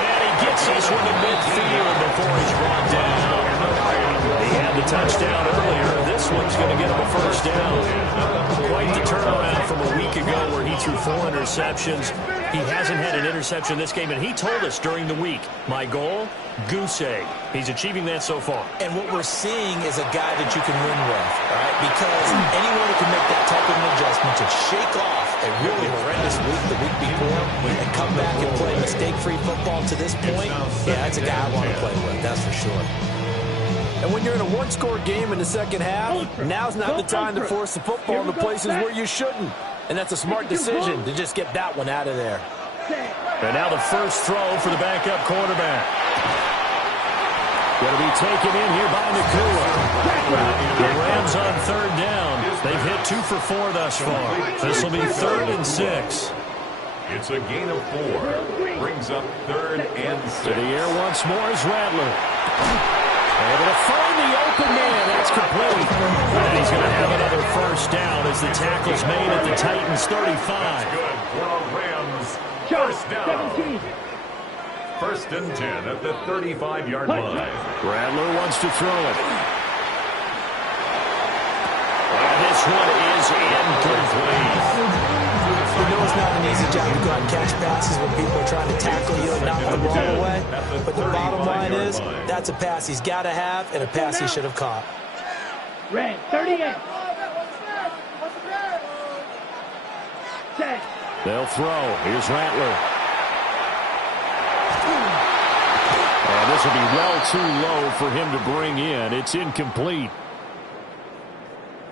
And he gets this one to midfield before he's brought down. He had the touchdown earlier. This one's going to get him a first down. Quite the turnaround from a week ago where he threw 4 interceptions. He hasn't had an interception this game, and he told us during the week, my goal, goose egg. He's achieving that so far. And what we're seeing is a guy that you can win with, right? Because anyone who can make that type of an adjustment to shake off a really horrendous week the week before and come back and play mistake-free football to this point, yeah, that's a guy I want to play with, that's for sure. And when you're in a one-score game in the second half, now's not the time to force the football into places where you shouldn't. And that's a smart decision to just get that one out of there. And now the first throw for the backup quarterback. Going to be taken in here by Nakua. The Rams on third down. They've hit 2 for 4 thus far. This will be 3rd and 6. It's a gain of 4. Brings up 3rd and 6. To the air once more is Rattler. Able to find the open man. That's complete. And he's going to have another first down as the tackle's made at the Titans 35. That's good for a Rams first down. 1st and 10 at the 35-yard line. Rattler wants to throw it. And this one is incomplete. You know it's not an easy job to go out and catch passes when people are trying to tackle you and knock the ball away. But the bottom line is, that's a pass he's got to have and a pass he should have caught. Red, 38. They'll throw. Here's Rattler. And this will be well too low for him to bring in. It's incomplete.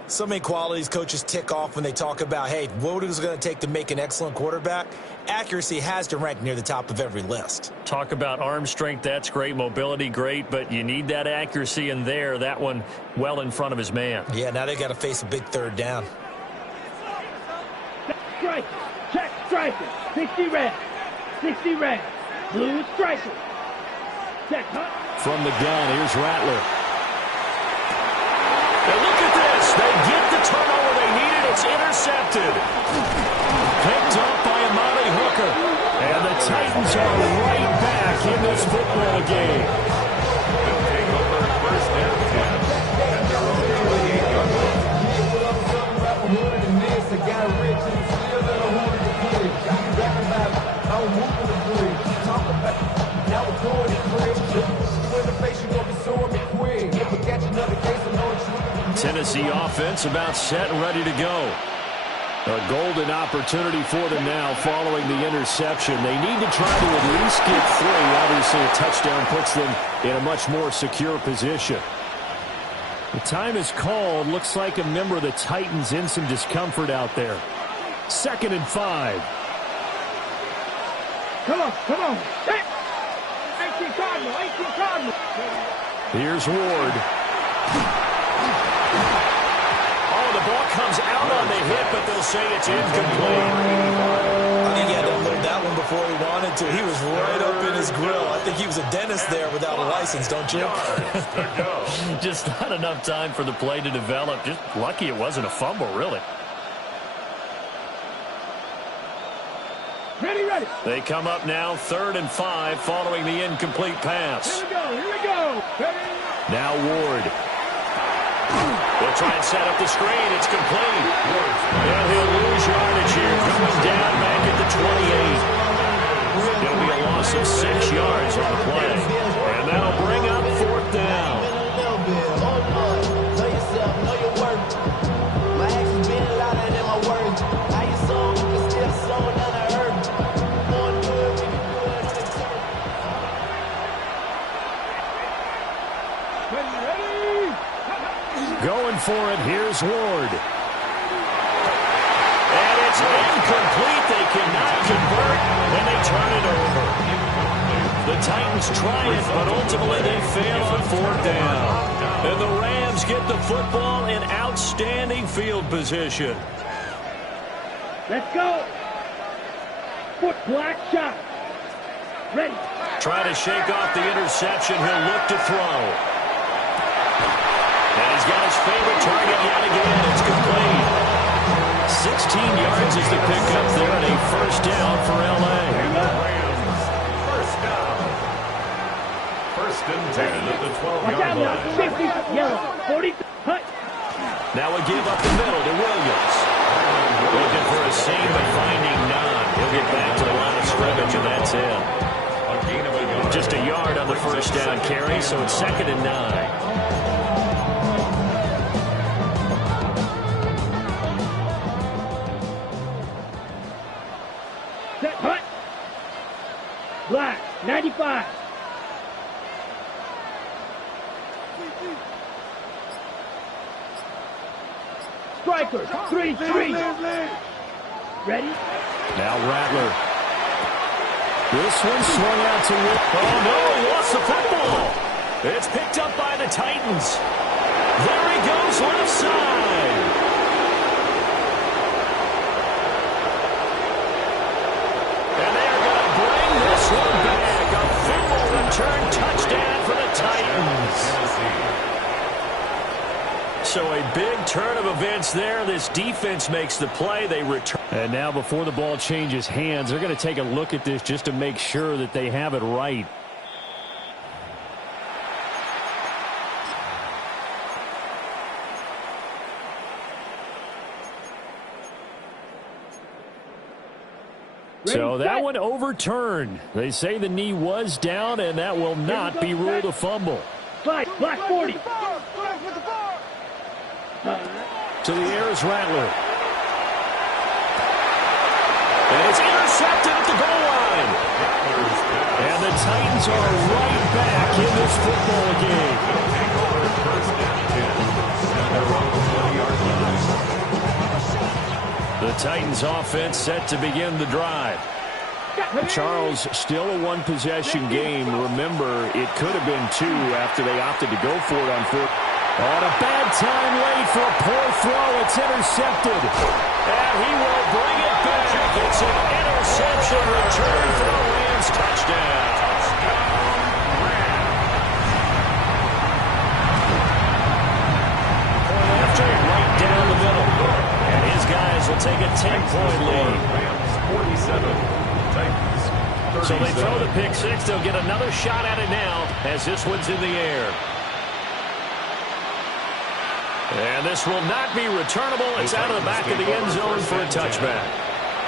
So many qualities coaches tick off when they talk about, hey, what is it going to take to make an excellent quarterback? Accuracy has to rank near the top of every list. Talk about arm strength, that's great. Mobility, great. But you need that accuracy in there. That one well in front of his man. Yeah, now they got to face a big third down. Striker, check striker, 60 red, 60 red, blue striker. Check, From the gun, here's Rattler. And look at this. They get the turnover they needed. It's intercepted. Picked up by Amari Hooker. And the Titans are right back in this football game. They'll take over first and 10 at their own 28-yard line. Tennessee offense about set and ready to go. A golden opportunity for them now following the interception. They need to try to at least get 3. Obviously, a touchdown puts them in a much more secure position. The time is called. Looks like a member of the Titans in some discomfort out there. 2nd and 5. Come on, come on. 18 Cardinal, 18 Cardinal. Here's Ward. Oh, the ball comes out on the hit, but they'll say it's incomplete. I think he had to unload that one before he wanted to. He was right up in his grill. I think he was a dentist there without a license, don't you? Just not enough time for the play to develop. Just lucky it wasn't a fumble, really. Ready, ready. They come up now 3rd and 5 following the incomplete pass. Here we go, here we go. Ready. Now Ward. They'll try and set up the screen. It's complete. And he'll lose yardage here. Coming down back at the 28. It'll be a loss of 6 yards on the play. And that'll bring up 4th down. Going for it, here's Ward. And it's incomplete. They cannot convert, and they turn it over. The Titans try it, but ultimately they fail on 4th down. And the Rams get the football in outstanding field position. Let's go. Foot black shot. Ready. Trying to shake off the interception. He'll look to throw. And he's got his favorite target yet again. It's complete. 16 yards is the pickup there, and a 1st down for L.A. First down. 1st and 10 at the 12-yard line. 50, yellow, 40, hut. Now we give up the middle to Williams. Looking for a seam, but finding none. He'll get back to the line of scrimmage, and that's it. Just a yard on the 1st down carry, so it's 2nd and 9. Set, hut. Black, 95. Strikers, 3-3. Ready? Now Rattler. This one swung out to Will. Oh, no, he lost the football. It's picked up by the Titans. There he goes left side. And they're going to bring this one back. A fumble return touchdown for the Titans. So a big turn of events there. This defense makes the play. They return. And now before the ball changes hands, they're going to take a look at this just to make sure that they have it right. So that one overturned. They say the knee was down, and that will not be ruled a fumble. Black 40. To the air is Rattler. And it's intercepted at the goal line. And the Titans are right back in this football game. The Titans offense set to begin the drive. Charles, still a one-possession game. Remember, it could have been two after they opted to go for it on fourth. On a bad time late for a poor throw. It's intercepted. And he will bring it back. It's an interception return for the Rams touchdown. Point after, right down the middle. And his guys will take a 10-point lead. Rams 47. Titans 37. So they throw the pick six. They'll get another shot at it now as this one's in the air. And this will not be returnable. It's out of the back of the end zone for a touchback.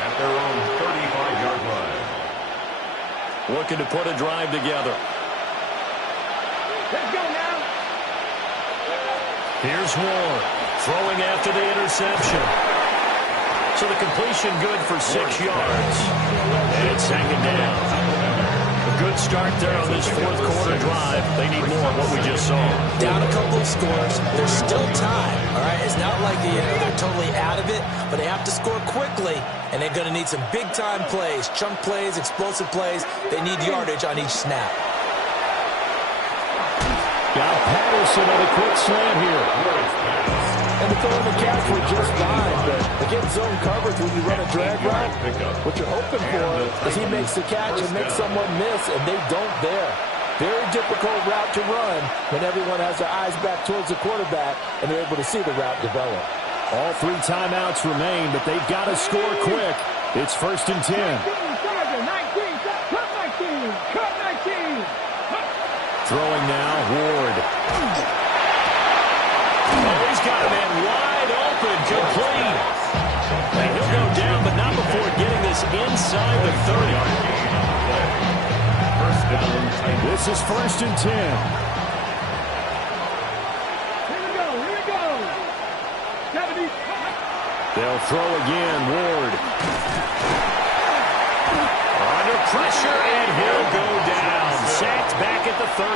At their own 35-yard line. Looking to put a drive together. Let's go now. Here's Ward throwing after the interception. So the completion good for 6 yards. And it's second down. A good start there on this fourth quarter drive. They need more of what we just saw. Down a couple of scores. There's still time. All right, it's not like they're totally out of it, but they have to score quickly, and they're going to need some big-time plays, chunk plays, explosive plays. They need yardage on each snap. Got Patterson on a quick slant here. And the throw in the catch were just fine, but against zone coverage, when you run a drag route, what you're hoping for is he makes the catch and makes someone miss, and they don't there. Very difficult route to run when everyone has their eyes back towards the quarterback and they're able to see the route develop. All 3 timeouts remain, but they've got to score quick. It's 1st and 10. Throwing now, Ward. Oh, he's got a man wide open, complete. And he'll go down, but not before getting this inside the 30. First down. This is 1st and 10. Here we go. 70. They'll throw again, Ward. Under pressure, and he'll go down. Sacked back at the 31.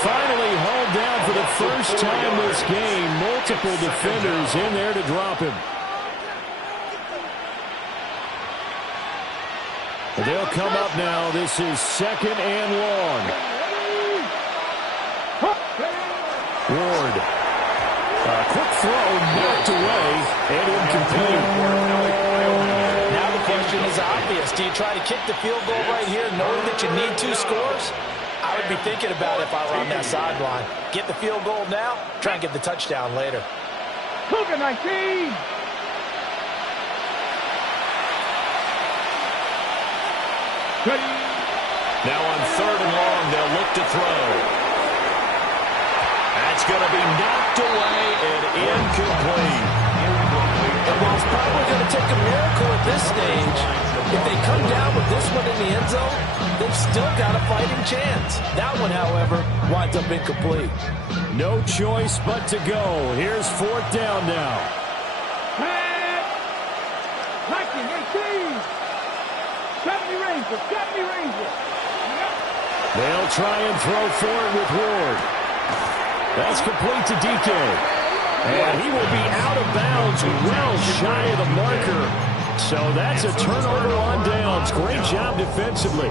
Finally hauled down for the first time this game. Multiple defenders in there to drop him. They'll come up now. This is 2nd and long. Ward. A quick throw knocked away and incomplete. Now the question is obvious. Do you try to kick the field goal right here knowing that you need 2 scores? I would be thinking about it if I were on that sideline. Get the field goal now, try and get the touchdown later. Cougar 19. Now on 3rd and long, they'll look to throw. That's going to be knocked away and incomplete. And while it's probably going to take a miracle at this stage, if they come down with this one in the end zone, they've still got a fighting chance. That one, however, winds up incomplete. No choice but to go. Here's 4th down now. Hacking 18. 70 Rangers. They'll try and throw for it with Ward. That's complete to DK. And he will be out of bounds, well shy of the marker. So that's a turnover on downs. Great job defensively.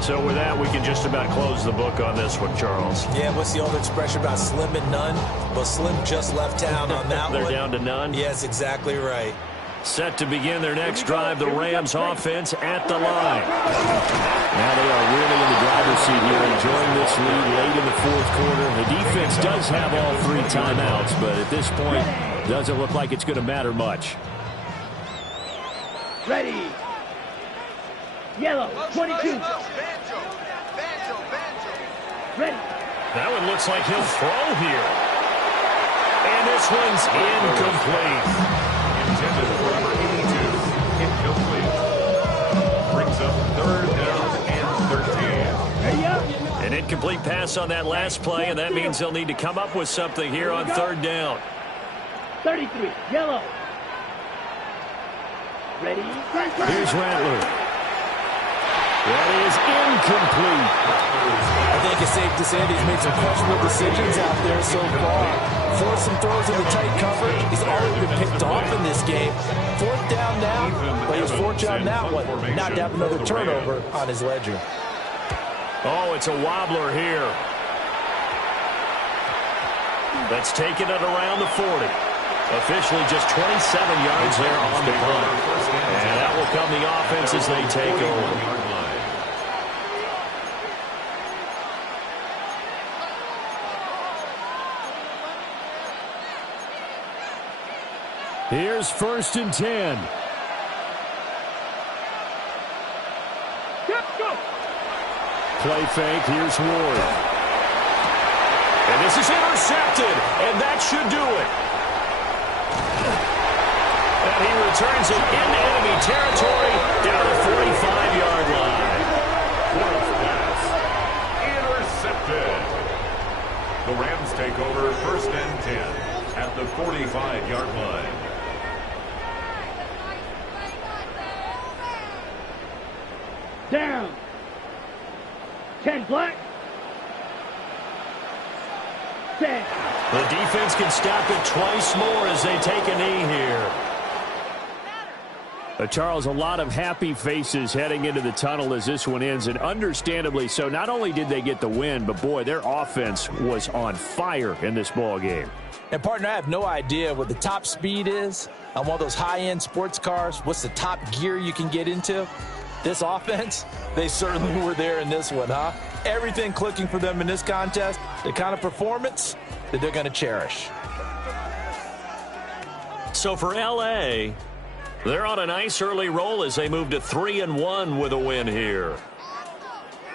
So with that, we can just about close the book on this one, Charles. Yeah, what's the old expression about slim and none? Well, Slim just left town on that They're one. down to none? Yes, exactly right. Set to begin their next drive, the Rams offense at the line. Now they are really in the driver's seat here, enjoying this lead late in the 4th quarter. The defense does have all 3 timeouts, but at this point, doesn't look like it's going to matter much. Ready. Yellow, 22. Ready. That one looks like he'll throw here. And this one's incomplete. Intended for number 82. Incomplete. Incomplete pass on that last play, and that means they'll need to come up with something here on third down. 33, yellow. Ready? Here's Rattler. That is incomplete. I think it's safe to say that he's made some questionable decisions out there so far. Forced some throws into tight coverage. He's already been picked off in this game. Fourth down now, but he was fortunate on that one. Not to have another turnover on his ledger. Oh, it's a wobbler here. That's taken it around the 40. Officially just 27 yards there on the punt. And that will come the offense as they take over. Here's 1st and 10. Play fake. Here's Ward. And this is intercepted. And that should do it. And he returns it into enemy territory down the 45-yard line. Fourth pass. Intercepted. The Rams take over 1st and 10 at the 45-yard line. Down. 10 black. 10. The defense can stop it twice more as they take a knee here. Charles, a lot of happy faces heading into the tunnel as this one ends, and understandably so. Not only did they get the win, but boy, their offense was on fire in this ball game. And partner, I have no idea what the top speed is on one of those high-end sports cars. What's the top gear you can get into? This offense, they certainly were there in this one, huh? Everything clicking for them in this contest, the kind of performance that they're going to cherish. So for L.A., they're on a nice early roll as they move to 3-1 with a win here.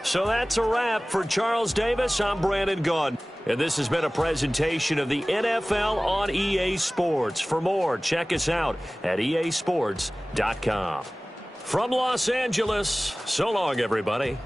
So that's a wrap for Charles Davis. I'm Brandon Gaudin, and this has been a presentation of the NFL on EA Sports. For more, check us out at easports.com. From Los Angeles, so long, everybody.